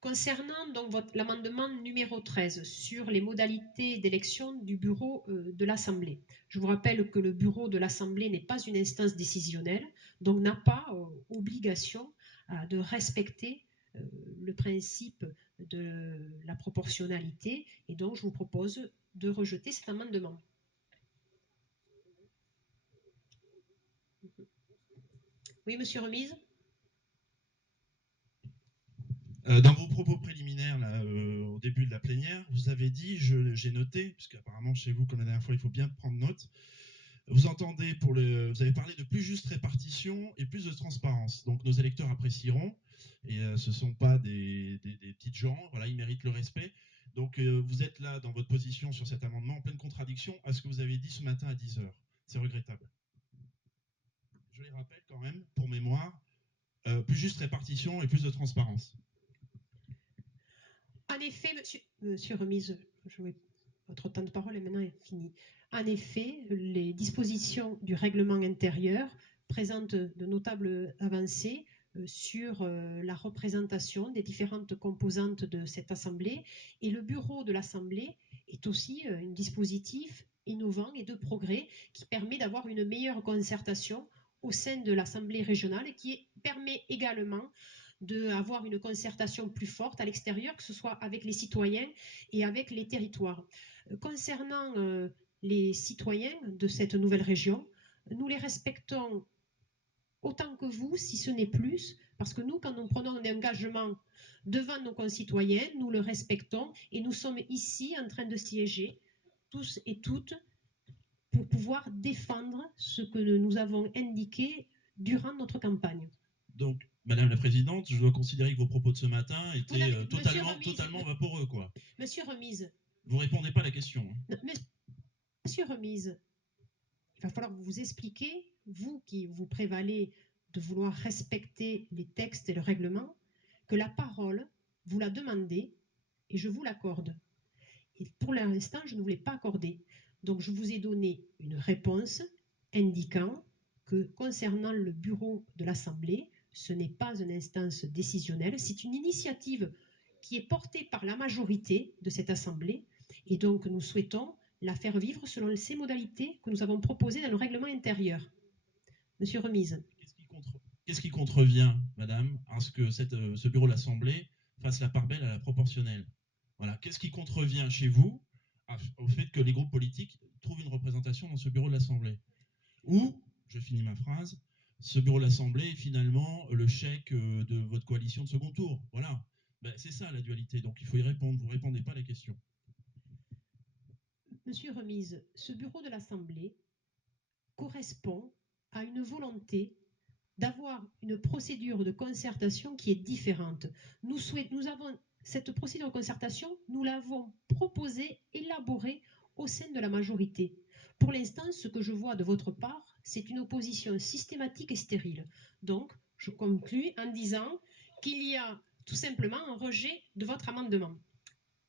Concernant donc l'amendement numéro 13 sur les modalités d'élection du bureau de l'Assemblée, je vous rappelle que le bureau de l'Assemblée n'est pas une instance décisionnelle, donc n'a pas obligation de respecter le principe de la proportionnalité, et donc je vous propose de rejeter cet amendement. Oui, monsieur Remise. Dans vos propos préliminaires, là, au début de la plénière, vous avez dit, j'ai noté, puisqu'apparemment chez vous, comme la dernière fois, il faut bien prendre note, vous avez parlé de plus juste répartition et plus de transparence. Donc nos électeurs apprécieront, et ce ne sont pas des petites gens, voilà, ils méritent le respect. Donc vous êtes là dans votre position sur cet amendement en pleine contradiction à ce que vous avez dit ce matin à 10h. C'est regrettable. Je les rappelle quand même, pour mémoire, plus juste répartition et plus de transparence. En effet, monsieur Remise, votre temps de parole est maintenant fini. En effet, les dispositions du règlement intérieur présentent de notables avancées sur la représentation des différentes composantes de cette Assemblée, et le bureau de l'Assemblée est aussi un dispositif innovant et de progrès qui permet d'avoir une meilleure concertation au sein de l'Assemblée régionale et qui permet également d'avoir une concertation plus forte à l'extérieur, que ce soit avec les citoyens et avec les territoires. Concernant les citoyens de cette nouvelle région, nous les respectons autant que vous, si ce n'est plus, parce que nous, quand nous prenons un engagement devant nos concitoyens, nous le respectons et nous sommes ici en train de siéger, tous et toutes, pour pouvoir défendre ce que nous avons indiqué durant notre campagne. Donc, Madame la Présidente, je dois considérer que vos propos de ce matin étaient totalement vaporeux, quoi. Monsieur Remise. Vous répondez pas à la question. Hein. Monsieur Remise, il va falloir vous expliquer, vous qui vous prévalez de vouloir respecter les textes et le règlement, que la parole, vous la demandez et je vous l'accorde. Et pour l'instant, je ne vous l'ai pas accordé. Donc, je vous ai donné une réponse indiquant que concernant le bureau de l'Assemblée, ce n'est pas une instance décisionnelle, c'est une initiative qui est portée par la majorité de cette Assemblée, et donc nous souhaitons la faire vivre selon ces modalités que nous avons proposées dans le règlement intérieur. Monsieur Remise. Qu'est-ce qui contrevient, Madame, à ce que ce bureau de l'Assemblée fasse la part belle à la proportionnelle? Voilà. Qu'est-ce qui contrevient chez vous au fait que les groupes politiques trouvent une représentation dans ce bureau de l'Assemblée? Ou, je finis ma phrase, ce bureau de l'Assemblée est finalement le chèque de votre coalition de second tour. Voilà. Ben, c'est ça la dualité. Donc il faut y répondre. Vous ne répondez pas à la question. Monsieur Remise, ce bureau de l'Assemblée correspond à une volonté d'avoir une procédure de concertation qui est différente. Nous avons cette procédure de concertation, nous l'avons proposée, élaborée au sein de la majorité. Pour l'instant, ce que je vois de votre part, c'est une opposition systématique et stérile. Donc, je conclus en disant qu'il y a tout simplement un rejet de votre amendement.